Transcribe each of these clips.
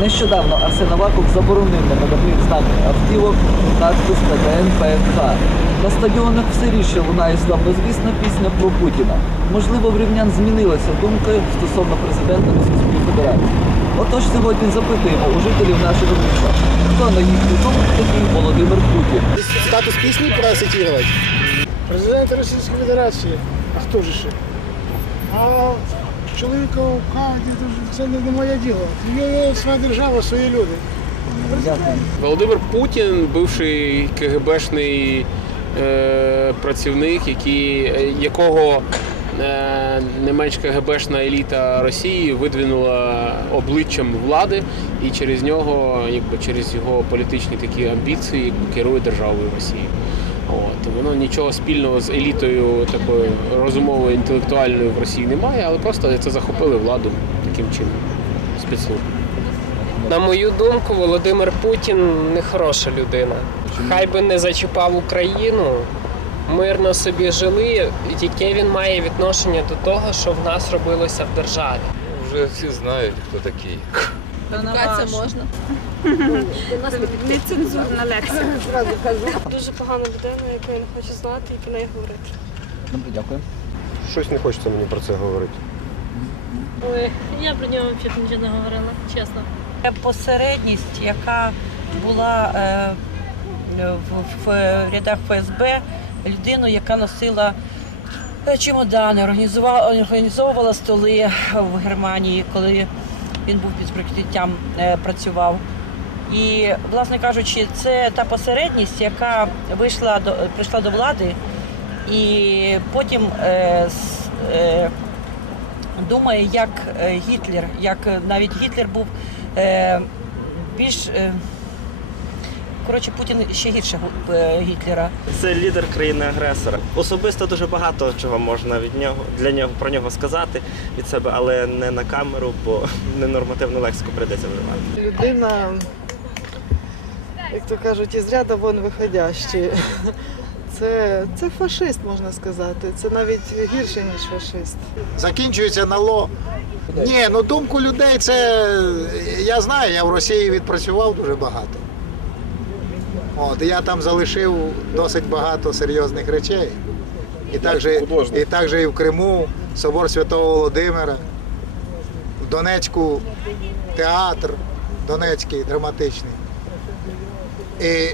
Нещодавно Арсен Аваков заборонив на номерних знаках автівок надпис ПФК. На стадіонах все рідше лунає славнозвісна пісня про Путіна. Можливо, в рівнян змінилася думка стосовно президента Російської Федерації. Отож сьогодні запитуємо у жителів нашого міста, хто на їхню думку такий Володимир Путін. Статус песни процитировать? Президент Російської Федерації. А хто ж ще? А чоловіка це не, не моє діло. Є своя держава, свої люди. Володимир Путін, бивший КГБшний е, працівник, який, е, якого е, не менш КГБшна еліта Росії видвинула обличчям влади, і через нього, якби через його політичні такі амбіції, якби керує державою Росії. От воно нічого спільного з елітою такою розумовою інтелектуальною в Росії немає, але просто це захопили владу таким чином спецслужби. На мою думку, Володимир Путін не хороша людина. Хай би не зачіпав Україну, мирно собі жили, і яке він має відношення до того, що в нас робилося в державі. Вже всі знають, хто такий. Це можна. Нецензурна лекція. Дуже погана людина, яку я не хочу знати і про неї говорити. Добре, дякую. Щось не хочеться мені про це говорити. Ой, я про нього взагалі нічого не говорила, чесно. посередність, яка була е, в, в рядах ФСБ, людину, яка носила е, чемодани, організувала, організовувала столи в Германії, коли він був під прикриттям, е, працював. І, власне кажучи, це та посередність, яка вийшла до прийшла до влади, і потім е, е, думає, як е, Гітлер, як навіть Гітлер був е, більш. Е, коротше, Путін ще гірше е, Гітлера. Це лідер країни-агресора. Особисто дуже багато чого можна від нього для нього про нього сказати від себе, але не на камеру, бо ненормативну лексику прийдеться вживати. людина, як то кажуть, із ряда вон виходящий. Це, це фашист, можна сказати. Це навіть гірше, ніж фашист. Закінчується на ло. Ні, ну думку людей це я знаю, я в Росії відпрацював дуже багато. От, я там залишив досить багато серйозних речей. І так же, і так і в Криму, собор Святого Володимира, в Донецьку театр Донецький драматичний. І,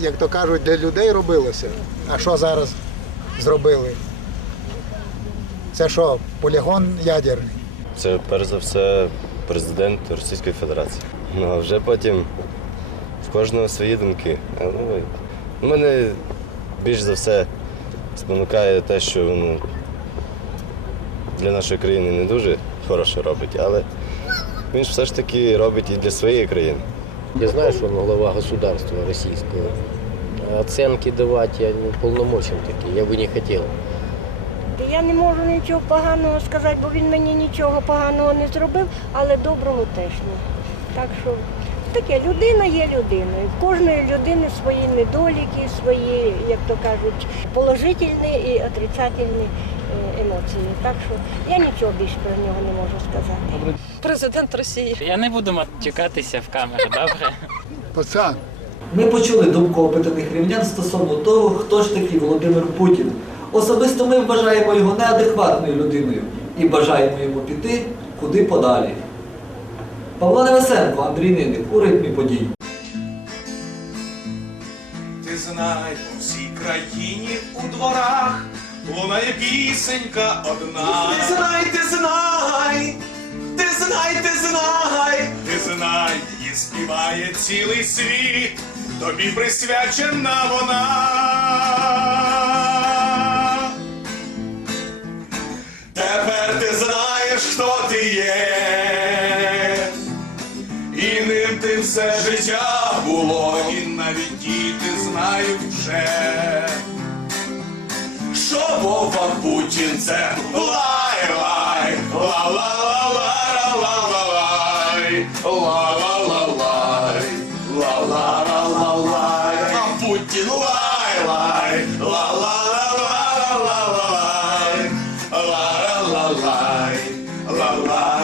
як то кажуть, для людей робилося. А що зараз зробили? Це що, полігон ядерний? Це перш за все президент Російської Федерації. Ну а вже потім кожного свої думки. А, Ну, мене більш за все спонукає те, що ну, для нашої країни не дуже хороше робить, але він ж все ж таки робить і для своєї країни. Я знаю, що він голова государства російського. Оценки давати я не полномочен такий, я би не хотів. Я не можу нічого поганого сказати, бо він мені нічого поганого не зробив, але доброго теж ні. Так що таке, людина є людиною. В кожної людини свої недоліки, свої, як то кажуть, положительні і отрицательні е, емоції. Так що я нічого більше про нього не можу сказати. Президент Росії. Я не буду матюкатися в камеру, добре? Пацан, Ми почули думку опитаних рівнян стосовно того, хто ж такий Володимир Путін. Особисто ми вважаємо його неадекватною людиною і бажаємо йому піти куди подалі. Павло Невесенко, Андрій Нинник у ритмі подій. Ти знай, по всій країні у дворах лунає пісенька одна. Ти знай, ти знай, ти знай, ти знай, ти знай, її співає цілий світ, тобі присвячена вона. Тепер ти знаєш, хто ти є. Ним Нити все життя. Було, і навіть діти знають вже, що Вова Путін це? Лай-лай, ла-ла-ла-ла-ла-ла-лай, ла-ла-ла-лай, ла-ла-ла-ла-лай, а Путін лай-лай, ла-ла-ла-ла-ла-ла-лай, ла-ла-ла-лай, ла-ла.